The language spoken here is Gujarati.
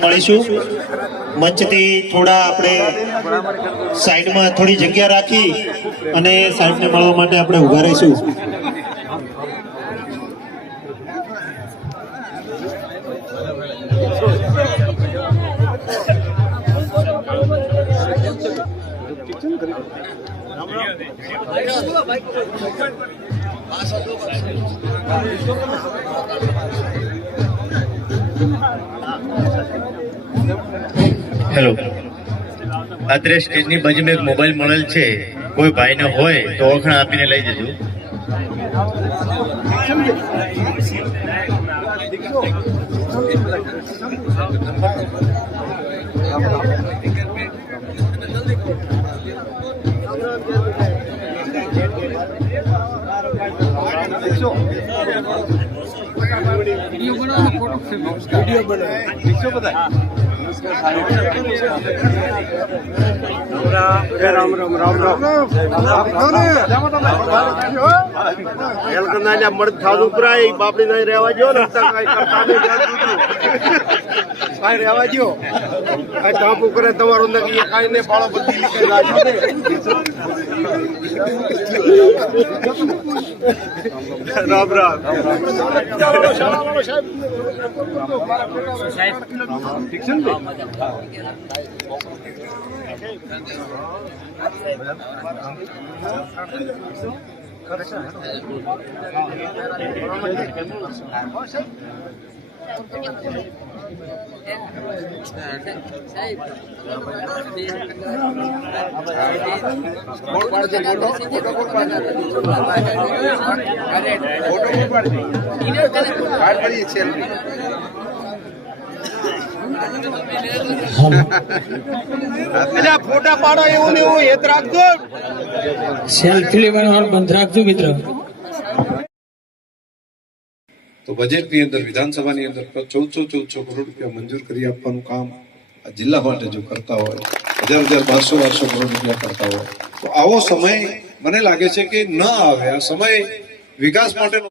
મળીશું મંચથી થોડા આપણે સાઈડમાં થોડી જગ્યા રાખી અને સાહેબને મળવા માટે આપણે ઊભા રહીશું. હેલો, અત્રે સ્ટેજની બાજુમાં એક મોબાઈલ મળેલ છે, કોઈ ભાઈને હોય તો ઓળખાણ આપીને લઈ જજો. वीडियो बना राम राम राम राम मर्द थादू प्राय बापड़ी नहीं रहवा जो काई रहवा जो काई कापू करे तमारो नगी काई ने बाळो बदली लिखे राजू ने राम राम साहब ठीक है फोटा पाड़ो એવું હેત રાખજો સેલ્ફી લેવાનું બંધ રાખજો મિત્ર. તો બજેટની અંદર વિધાનસભાની અંદર 1400 કરોડ રૂપિયા મંજૂર કરી આપવાનું કામ આ જિલ્લા માટે જો કરતા હોય, 1200 કરોડ રૂપિયા કરતા હોય, તો આવો સમય મને લાગે છે કે ન આવે. આ સમય વિકાસ માટેનો